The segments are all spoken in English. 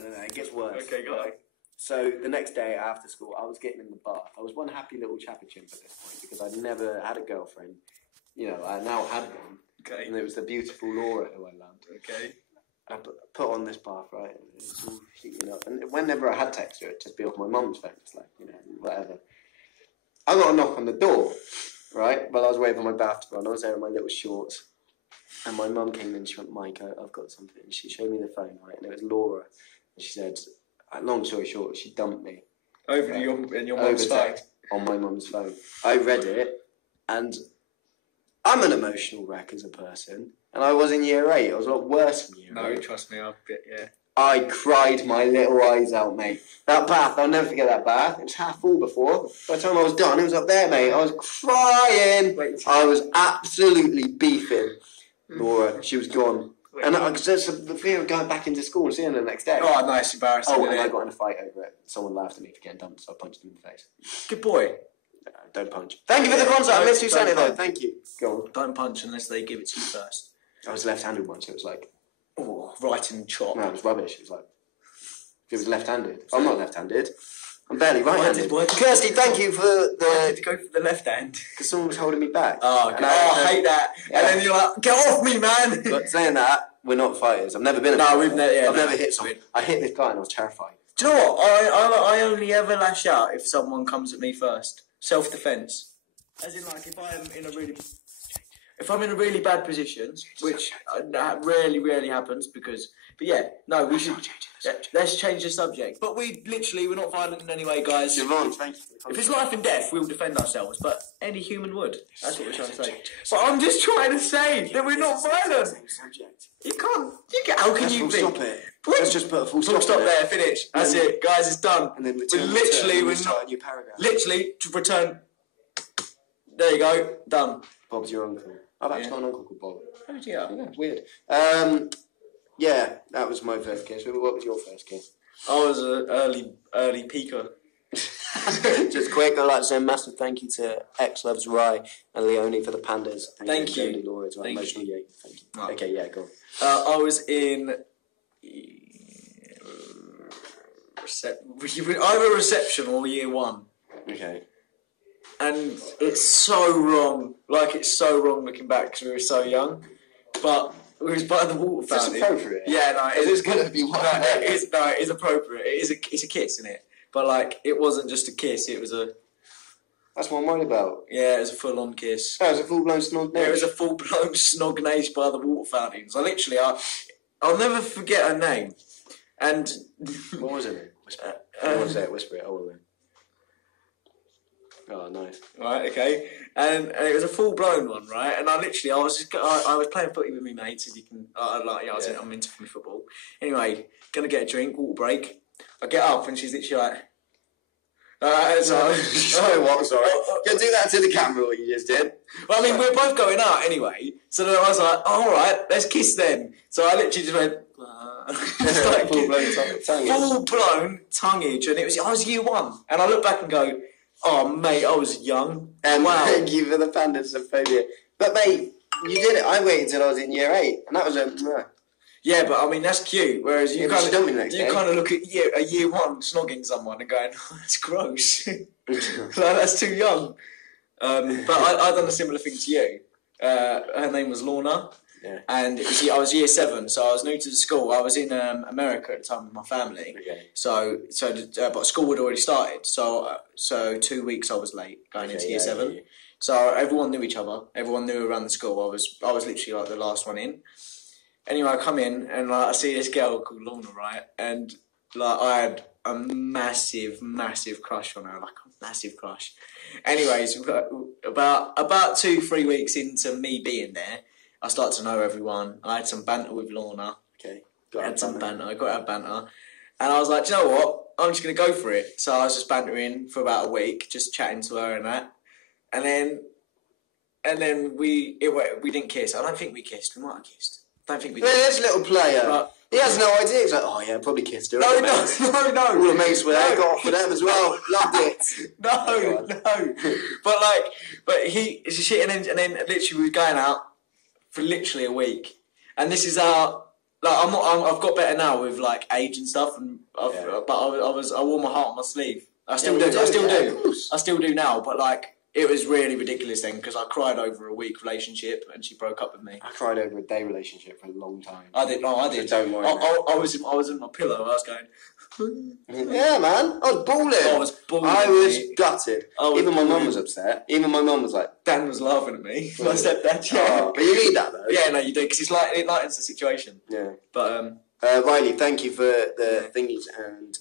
No, it gets worse. Okay, go on. So the next day after school, I was getting in the bath. I was one happy little chappy chimp at this point because I'd never had a girlfriend. You know, I now had one. Okay. And it was the beautiful Laura who I loved. Okay. I put on this bath, right? And it was all heating up. And whenever I had text her, it'd just be off my mum's phone. It's like, you know, whatever. I got a knock on the door, right? While I was waiting for my bath to go on. I was there in my little shorts. And my mum came in, she went, Mike, I've got something. And she showed me the phone, right? And it was Laura. And she said, long story short, she dumped me. Over your mum's phone? On my mum's phone. I read it, and I'm an emotional wreck as a person. And I was in year 8. I was a lot worse in year 8. No, trust me, yeah. I cried my little eyes out, mate. That bath, I'll never forget that bath. It was half full before. By the time I was done, it was up there, mate. I was crying. I was absolutely beefing. Laura, she was gone. And there's the fear of going back into school and seeing her the next day. Oh, nice, embarrassing. Oh, and I got in a fight over it. Someone laughed at me for getting dumped, so I punched him in the face. Good boy. Don't punch. Thank you for the concert. I missed you saying it though. Thank you. Go on. Don't punch unless they give it to you first. I was left-handed once, so it was like... Oh, right in the chop. No, it was rubbish. It was like... It was left-handed. I'm not left-handed. I'm barely right-handed. Kirsty, thank you for the... Why did you go for the left hand? Because someone was holding me back. Oh, okay. I hate that. Yeah. And then you're like, get off me, man! But saying that, we're not fighters. I've never been a fighter. I've never hit someone. I hit this guy and I was terrified. Do you know what? I only ever lash out if someone comes at me first. Self-defence. As in, like, if I'm in a really bad position, which rarely happens because... But yeah, no, we should... let's change the subject. But we're not violent in any way, guys. Siobhan, thank you. If it's life and death, we'll defend ourselves. But any human would. That's what we're trying to say. But I'm just trying to say that we're not violent. You can't... How can you think... Stop it. Let's just put a full stop there, finish. That's it, guys, it's done. And then we're not... a new paragraph. Literally, to return... There you go, done. Bob's your uncle. I've actually got an uncle called Bob. Oh, yeah. Weird. Yeah, that was my first kiss. What was your first kiss? I was an early peaker. Just quick, I'd like to say a massive thank you to X Loves Rye and Leonie for the pandas. Thank you. Jodie Laura as well. Emotional, yeah. Thank you. Oh. Okay, yeah, go I on. was in either reception or year 1. Okay. And it's so wrong. Like, it's so wrong looking back because we were so young. But it was by the water fountain. It's appropriate. Yeah, no, it is going to be one. It is appropriate. It's a kiss, isn't it? But, like, it wasn't just a kiss. It was a... That's what I'm worried about. Yeah, it was a full-on kiss. Oh, it was a full-blown snog nage? It was a full-blown snog nage by the water fountains. I'll never forget her name. And... What was it? Whisper it. I want to say it, whisper it. Oh, then. Oh, nice. Right, okay. And it was a full-blown one, right? And I was playing footy with my mates, as you can... I'm into football. Anyway, going to get a drink, water break. I get up and she's literally like... Sorry, what? Sorry. Go do that to the camera, what you just did. Well, I mean, we're both going out anyway. So then I was like, all right, let's kiss then. So I literally just went... like, full-blown tonguage. And I was year 1. And I look back and go... Oh, mate, I was young. Wow. Thank you for the pandas of failure. But, mate, you did it. I waited until I was in year 8, and that was a... Yeah, but, I mean, that's cute. Whereas you kind of look at a year 1 snogging someone and going, oh, that's gross. Like, that's too young. But I'd done a similar thing to you. Her name was Lorna. Yeah. And I was year 7, so I was new to the school. I was in America at the time with my family. Okay. But school had already started. So 2 weeks I was late going into year 7. Yeah. So everyone knew each other. Everyone knew around the school. I was literally like the last one in. Anyway, I come in and like I see this girl called Lorna, right? And like I had a massive crush on her, like a massive crush. Anyways, about 2-3 weeks into me being there, I started to know everyone. I had some banter with Lorna. Okay. I got our banter. And I was like, do you know what? I'm just going to go for it. So I was just bantering for about a week, just chatting to her and that. And then we didn't kiss. I don't think we kissed. We might have kissed. I don't think we did. There's a little player. But, he has no idea. He's like, oh yeah, probably kissed her. No. All the mates were there, got off with them as well. Loved it. No. But and then literally we were going out for literally a week. And this is our Like I've got better now with like age and stuff, and but I wore my heart on my sleeve. I still do. I still do now. But like it was really ridiculous then because I cried over a week relationship and she broke up with me. I cried over a day relationship for a long time. I did. No, I did. So don't worry. I was in my pillow. I was going. Yeah, man. I was balling. I was gutted. Even my mum was upset. Even my mum was like, Dan was laughing at me. My stepdad. Yeah. Oh, but you need that though. Yeah, no, you do because it lightens the situation. Yeah. But Riley, thank you for the thingies and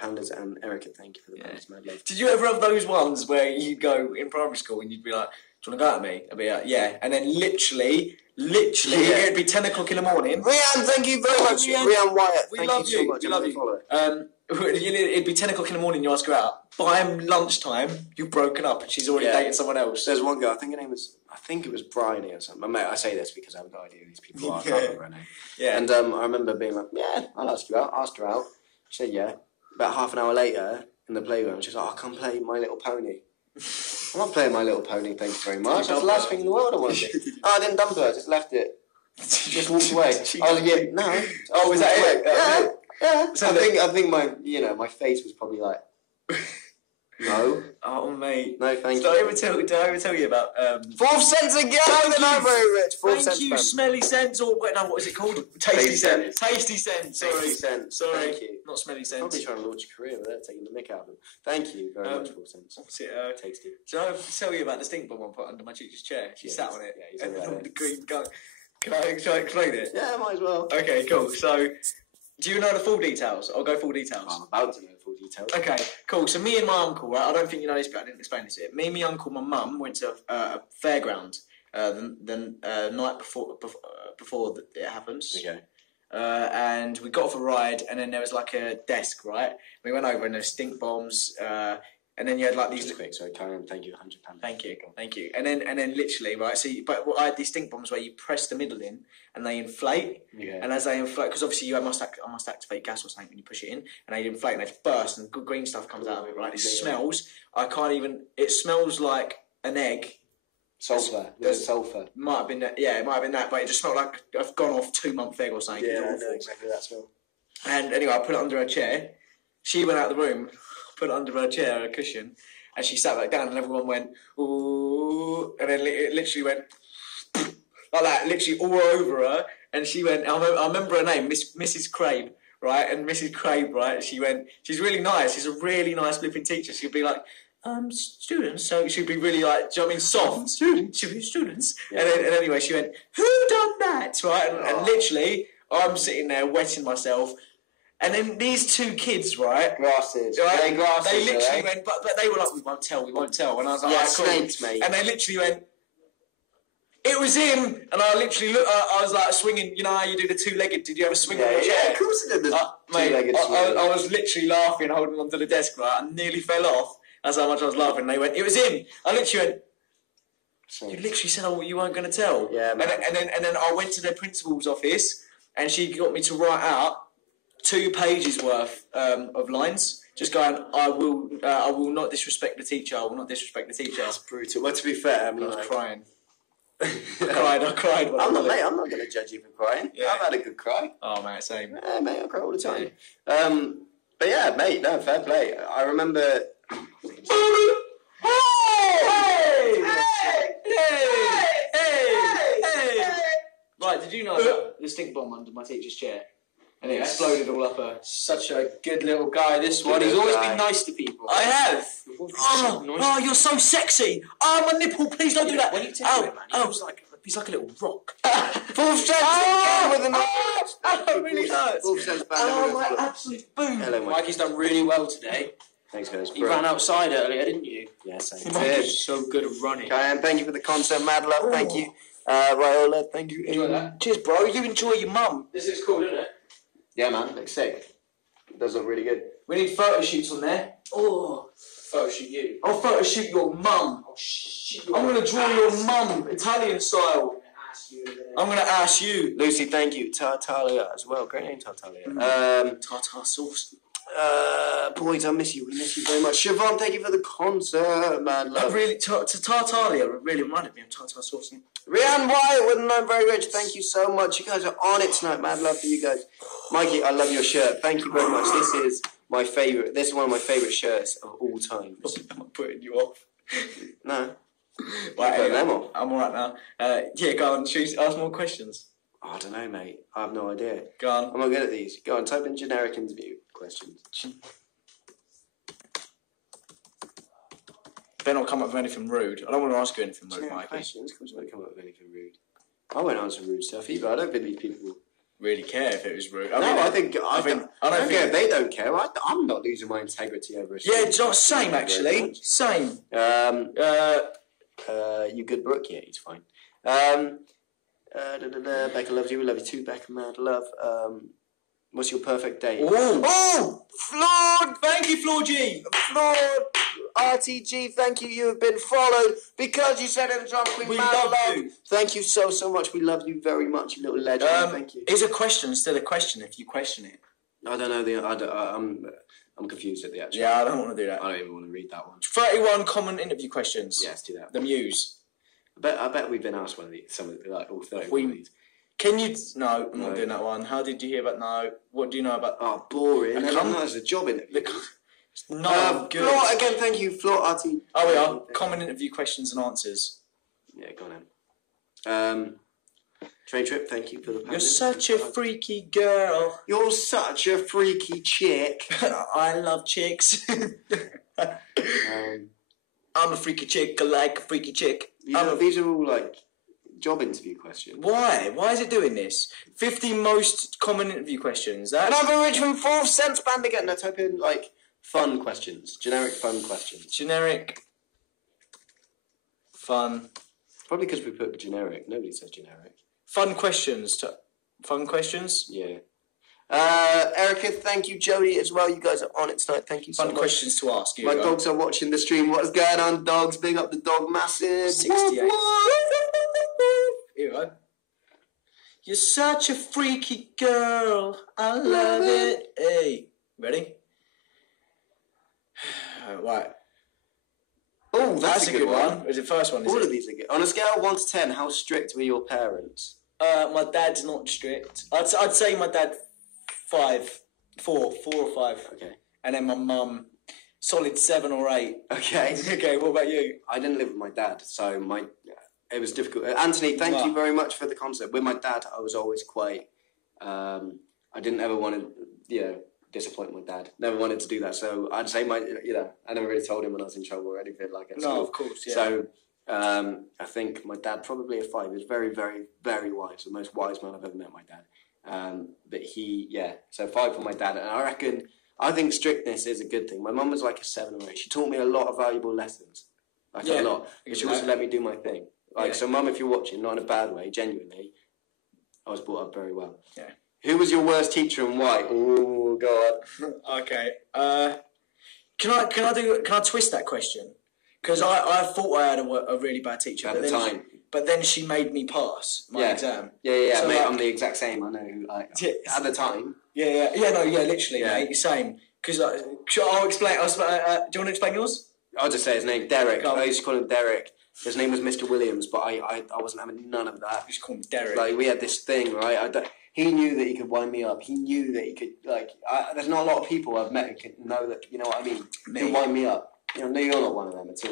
Pandas, and Erica, thank you for the Pandas, mad love. Did you ever have those ones where you'd go in primary school and you'd be like, do you want to go at me? I'd be like, yeah. And then literally, it'd be 10 o'clock in the morning. Rianne, thank you very much. Rianne Wyatt, thank you so much. We love you. It'd be 10 o'clock in the morning, you ask her out. By lunchtime, you've broken up and she's already dating someone else. There's one girl, I think it was Bridie or something. I say this because I have no idea who these people are. I can't remember her name. Yeah. And I remember being like, yeah, I'll ask you out. Asked her out. She said, yeah. About half an hour later, in the playground, she was like, come play My Little Pony. I'm not playing My Little Pony, thank you very much. That's the last thing in the world I want to do. I didn't dump her, I just left it. Just walked away. I was like, yeah, no. Oh, was that it? Yeah. So I think my face was probably like, no. Oh, mate. No, thank you. Did I ever tell you about... 4 cents again! They're not very rich. 4 cents. Thank you, Smelly Sense, or what is it called? Tasty Sense. Tasty Sense, sorry. Tasty Sense. Sorry. Thank you. Not Smelly Sense. Probably trying to launch a career with that, taking the mick out of them. Thank you very much, 4 cents. What's it? Tasty. Did I tell you about the stink bomb I put under my teacher's chair? She sat on it. Yeah, and the green gun. Can I explain it? Yeah, might as well. Okay, cool. So, do you know the full details? I'll go full details. I'm about to know full details. Okay, cool. So me and my uncle, right? I don't think you know this, but I didn't explain this yet. Me and my uncle, my mum went to a fairground the night before it happens. Okay. And we got off a ride, and then there was like a desk, right? We went over, and there were stink bombs. And then you had like these. Just quick, sorry, Karen. Thank you, £100. Thank you. And then literally, right? So, I had these stink bombs where you press the middle in and they inflate. Yeah. And as they inflate, because obviously I must activate gas or something when you push it in, and they inflate and they burst, and good green stuff comes out of it. Right? It smells. I can't even. It smells like an egg. Sulphur. There's sulphur. Might have been that. Yeah, it might have been that. But it just smelled like I've gone off 2-month egg or something. Yeah, I know exactly that smell. And anyway, I put it under her chair. She went out the room. Put it under her chair, a cushion, and she sat back down, and everyone went, ooh, and then it literally went like that, literally all over her, and she went, I remember her name, Mrs. Crabe, right, and Mrs. Crabe, right, she went, she's really nice, she's a really nice flipping teacher, she'd be like, students, so she'd be really like, do you know what I mean, soft, students, she'd be students, yeah. and anyway, she went, who done that, right, and literally, I'm sitting there wetting myself. And then these two kids, right? Grasses. Right? Grasses, they literally went, but they were like, we won't tell. And I was like, yeah, cool. snakes, mate. And they literally went, it was him. And I literally looked, I was like swinging, you know how you do the two-legged, did you ever swing on your chair? Yeah, of course I did the two-legged I was literally laughing, holding onto the desk, right? I nearly fell off. That's how much I was laughing. And they went, it was him. I literally went, you literally said you weren't going to tell. Yeah, man. And then I went to the principal's office, and she got me to write out 2 pages worth of lines, just going, I will not disrespect the teacher. I will not disrespect the teacher. That's brutal. Well, to be fair, I was crying. I cried. I'm not going to judge you for crying. Yeah. I've had a good cry. Oh, mate, same. Yeah, mate, I cry all the time. Yeah. But yeah, mate, no, fair play. I remember. Hey! Right, did you know about the stink bomb under my teacher's chair? And it exploded all up her. Such a good little guy, this one. He's always been nice to people. I have. Oh, you're so sexy. Oh, my nipple, please don't do that. When you take it, man, he's like a little rock. Full strength with a it really hurts. Full strength. Oh, my absolute boom. Hello, Mikey's done really well today. Thanks, guys. You ran outside earlier, didn't you? Yes, I Mikey's so good at running. Kyan, thank you for the concert, mad love. Thank you. Raiola, thank you. Enjoy that. Cheers, bro. You enjoy your mum. This is cool, isn't it? Yeah, man, looks sick. It does look really good. We need photo shoots on there. Oh, photo shoot you. I'll photo shoot your mum. Oh, shit. I'm going to draw your mum, Italian style. I'm going to ask you. Lucy, thank you. Tartaglia as well. Great name, Tartaglia. Tartar sauce. Boys, I miss you. We miss you very much. Siobhan, thank you for the concert, man. Love. Really, to Tartalia really reminded me of tartar sauce. Rianne Wyatt with I'm Very Rich. Thank you so much. You guys are on it tonight. Mad love for you guys. Mikey, I love your shirt. Thank you very much. This is my favourite. This is one of my favourite shirts of all time. Am I putting you off? No. Right, I'm alright now. Yeah, go on. Ask more questions. Oh, I don't know, mate. I have no idea. Go on. I'm not good at these. Go on, type in generic interview questions. Better not come up with anything rude. I don't want to ask you anything rude, Generic Mikey. questions? Of course, I won't come up with anything rude. I won't answer rude stuff either. I don't think these people really care if it was rude. I don't care if they don't care. I'm not losing my integrity over a yeah, same actually. Same. You good, Brook? Yeah, he's fine. Becca loves you. We love you too, Becca. Mad love. What's your perfect date? Oh, Flawed! Thank you, Flawed G. Flawed RTG. Thank you. You have been followed because you said it. We love you. Thank you so much. We love you very much, you little legend. Thank you. Is a question still a question if you question it? I don't know. I'm confused at the actual. Yeah, I don't want to do that. I don't even want to read that one. 31 common interview questions. Yeah, let's do that. The Muse. I bet we've been asked one of these. Some of the, like all 31 of these. Can you? No, I'm not doing that one. How did you hear about? No. What do you know about? Oh, boring. No, it's a job interview. No, good. Floor again. Thank you, Floor RT. Oh, we are common interview questions and answers. Yeah, go on. Train trip. Thank you for the. You're such a freaky girl. You're such a freaky chick. I love chicks. I'm a freaky chick. I like a freaky chick. These are all like job interview questions. Why? Why is it doing this? 50 most common interview questions. And I'm a Richmond 4th Sense band again. No, type in like fun questions. Generic fun questions. Generic fun. Probably because we put generic. Nobody says generic. Fun questions. Fun questions? Yeah. Erica, thank you. Jody as well. You guys are on it tonight. Thank you so much. Fun questions to ask you. My dogs are watching the stream. What's going on, dogs? Big up the dog massive. 68. Here we go. You're such a freaky girl. I love it. Hey. Ready? Right. Oh, that's a good one. Is the first one? All of these are good. On a scale of 1 to 10, how strict were your parents? My dad's not strict. I'd say my dad 4 or 5. Okay. And then my mum, solid 7 or 8. Okay. Okay. What about you? I didn't live with my dad, so it was difficult. Anthony, thank you very much for the concert. With my dad, I was always quite. I didn't ever want to, disappoint my dad. Never wanted to do that. So I'd say I never really told him when I was in trouble or anything like that. No, of course, yeah. So I think my dad probably a 5. He was very, very, very wise. The most wise man I've ever met, my dad. But so 5 for my dad. And I think strictness is a good thing. My mum was like a 7 or 8. She taught me a lot of valuable lessons. A lot. But she also let me do my thing. So mum, if you're watching, not in a bad way, genuinely, I was brought up very well. Yeah. Who was your worst teacher and why? Oh, go on. Okay. Can I twist that question? Because I thought I had a really bad teacher at the time. But then she made me pass my exam. Yeah, so mate, I'm the exact same. I know who at the time. Literally, mate, same. Because I'll explain. Do you want to explain yours? I'll just say his name, Derek. I used to call him Derek. His name was Mr. Williams, but I wasn't having none of that. Just call him Derek. Like, we had this thing, right? He knew that he could wind me up. He knew that he could, there's not a lot of people I've met who can know that, you know what I mean? He could wind me up. No, you're not one of them at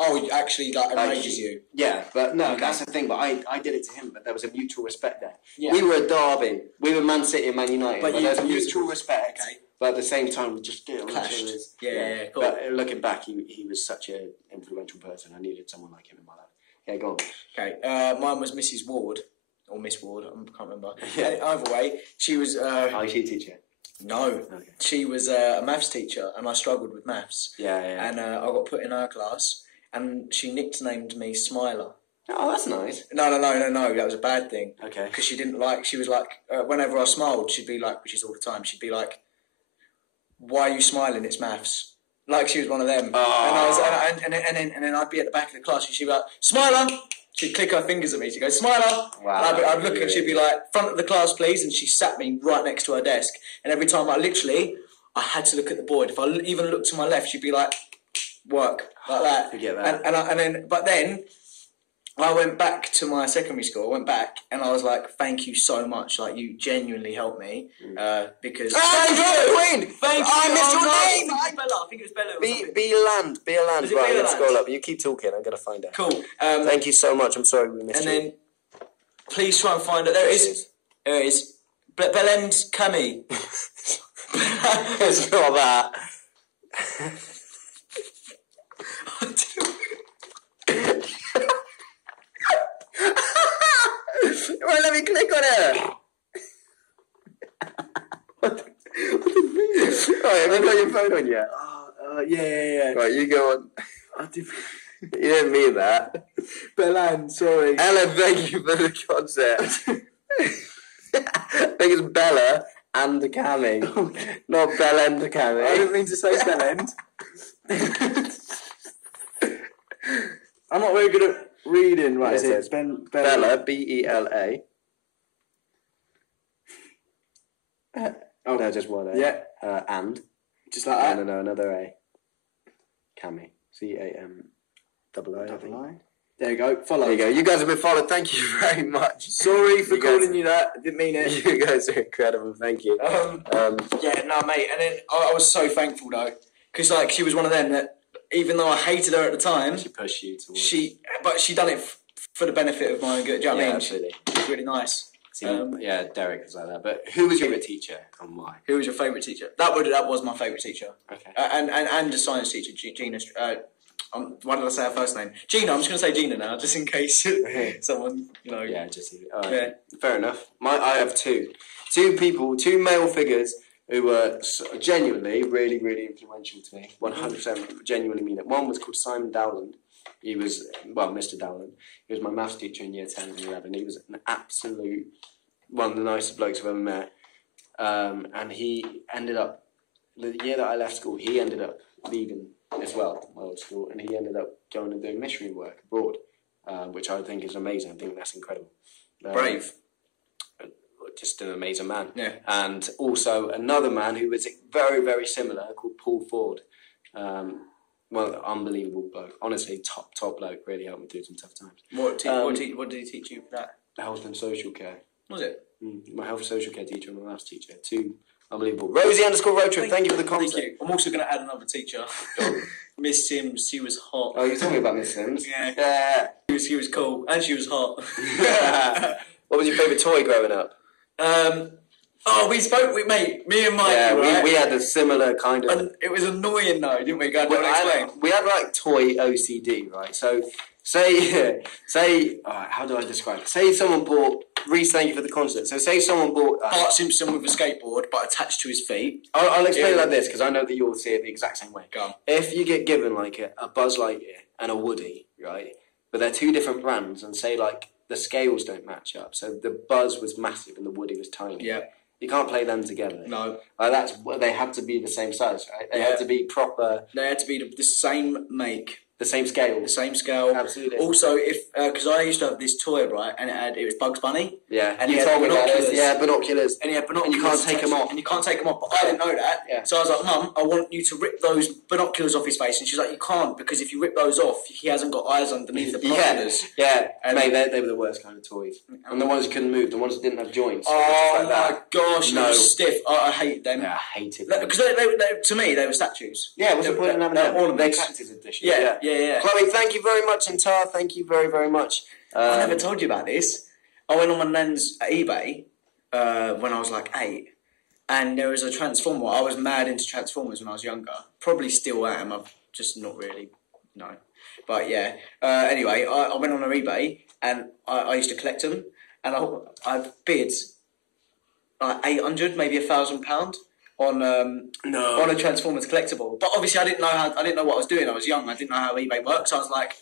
all. He actually, enrages you. Yeah, but no, that's the thing. But I did it to him, but there was a mutual respect there. Yeah. We were a derby. We were Man City and Man United. But there's a mutual respect. Okay. But at the same time, we just did clashed. Yeah, cool. But looking back, he was such an influential person. I needed someone like him in my life. Yeah, go on. Okay, mine was Mrs. Ward. Or Miss Ward, I can't remember. Yeah. Either way, she was... was she a teacher? No. Okay. She was a maths teacher, and I struggled with maths. Yeah. And I got put in her class, and she nicknamed me Smiler. Oh, that's nice. No, that was a bad thing. Okay. Because she was like, whenever I smiled, she'd be like, which is all the time, she'd be like, why are you smiling? It's maths. Like she was one of them. Oh. And then I'd be at the back of the class, and she'd be like, Smiler! She'd click her fingers at me. She'd go, Smiler! Wow. And I'd look and she'd be like, front of the class, please. And she sat me right next to her desk. And every time I I had to look at the board. If I even looked to my left, she'd be like, work, like that. Forget that. But then I went back to my secondary school. I went back and I was like, "Thank you so much. Like, you genuinely helped me because." Thank you. Thank you. I missed your name. I think it was Bella. Or something. Be a land. Was it Right, Be a let's Land? scroll up. You keep talking. I'm gonna find it. Cool. Thank you so much. I'm sorry we missed And you. then, please try and find it. There it is. There it is. Belend Cami. It's not that. Right, let me click on it. What did mean? Right, have you got your phone on yet? Yeah. Right, you go on. You didn't mean that. Belend, sorry. Ella, thank you for the concept. I think it's Bella and Cami, not Bella and Cami. I didn't mean to say Belend. I'm not very good at reading, right? Yeah, Is so it it's Bella? Bella, B-E-L-A. No, just one A. Yeah. And. Just like that? No, another A. Cami. C-A-M-I-I. There you go. Follow. There you go. You guys have been followed. Thank you very much. Sorry for You guys- calling you that. I didn't mean it. You guys are incredible. Thank you. Yeah, no, mate. And then I was so thankful though, because like she was one of them that, even though I hated her at the time, She pushed you towards. she done it for the benefit of my own good. Do you know what I mean? Absolutely. It's really nice. See, yeah, Derek was like that. But who was your favourite teacher and why? Who was your favourite teacher? That was my favourite teacher. Okay. And the science teacher, Gina. Why did I say her first name? Gina. I'm just going to say Gina now, just in case someone, Yeah, just all right. Yeah. Fair enough. I have two people, two male figures who were genuinely really, really influential to me. 100% genuinely mean it. One was called Simon Dowland. He was, Mr. Dowland. He was my maths teacher in year 10 and 11. He was an absolute, one of the nicest blokes I've ever met. And he ended up, the year that I left school, he ended up leaving as well, my old school, and he ended up going and doing missionary work abroad, which I think is amazing. I think that's incredible. Brave. Just an amazing man. Yeah. And also another man who was very, very similar, called Paul Ford. Unbelievable bloke. Honestly, top bloke. Really helped me through some tough times. What did he teach you for that? Health and social care. Was it? My health and social care teacher and my maths teacher. Two unbelievable. Rosie_road trip. Thank you for the concept. Thank you. I'm also going to add another teacher. Miss Sims. She was hot. Oh, you're talking about Miss Sims? Yeah. She was cool and she was hot. What was your favourite toy growing up? We spoke with me and Mike. Yeah, right? we had a similar kind of. And it was annoying though, didn't we? Go on, explain. We had like toy OCD, right? So say, how do I describe it? Say someone bought. Reese, thank you for the concert. So say someone bought. Bart Simpson with a skateboard, but attached to his feet. I'll explain it like this because I know that you'll see it the exact same way. Go on. If you get given like a Buzz Lightyear and a Woody, right? But they're two different brands, and say like the scales don't match up. So the Buzz was massive and the Woody was tiny. Yeah. You can't play them together. No. They had to be the same size, right? They had to be proper. They had to be the same make. The same scale. The same scale. Absolutely. Also, because I used to have this toy, right, and it was Bugs Bunny. Yeah. And you he had told me about binoculars. this. Yeah, binoculars. And he had binoculars. And you can't take them off. And you can't take them off. But I didn't know that. Yeah. So I was like, Mum, I want you to rip those binoculars off his face. And she's like, you can't, because if you rip those off, he hasn't got eyes underneath the binoculars. Yeah. And mate, they were the worst kind of toys. And the ones you couldn't move, the ones that didn't have joints. Oh like my that. gosh, No. they were stiff. I hated them. Yeah, I hated them. Because to me, they were statues. Yeah, what's the point in having them? They're ornaments. collector's edition. Yeah. Chloe, thank you very much, and Tar, thank you very, very much. I never told you about this. I went on my nan's eBay when I was like 8, and there was a Transformer. I was mad into Transformers when I was younger. Probably still am. I've just not really, no. But yeah. Anyway, I went on her eBay, and I used to collect them, and I bid like 800, maybe £1,000 on a Transformers collectible. But obviously, I didn't know what I was doing. I was young. I didn't know how eBay works. So I was like,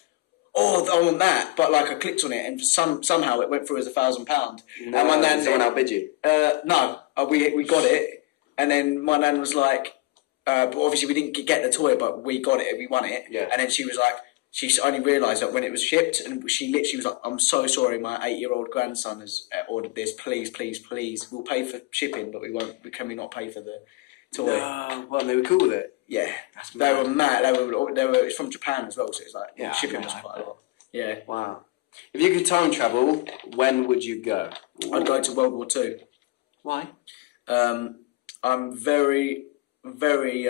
oh, I want that. But like, I clicked on it, and somehow it went through as £1,000. No, and my nan, someone outbid you? No, we got it, and then my nan was like, but obviously we didn't get the toy, but we got it, we won it. Yeah. And then she was like, she only realised that when it was shipped, and she literally was like, I'm so sorry, my 8-year-old grandson has ordered this. Please, we'll pay for shipping, but we won't. Can we not pay for the toy. No, well, they were cool with it. Yeah, That's they mad. were mad. They were from Japan as well, so it's like shipping was I quite a bet. lot. Yeah, Wow. If you could time travel, when would you go? I'd go to World War Two. Why? I'm very, very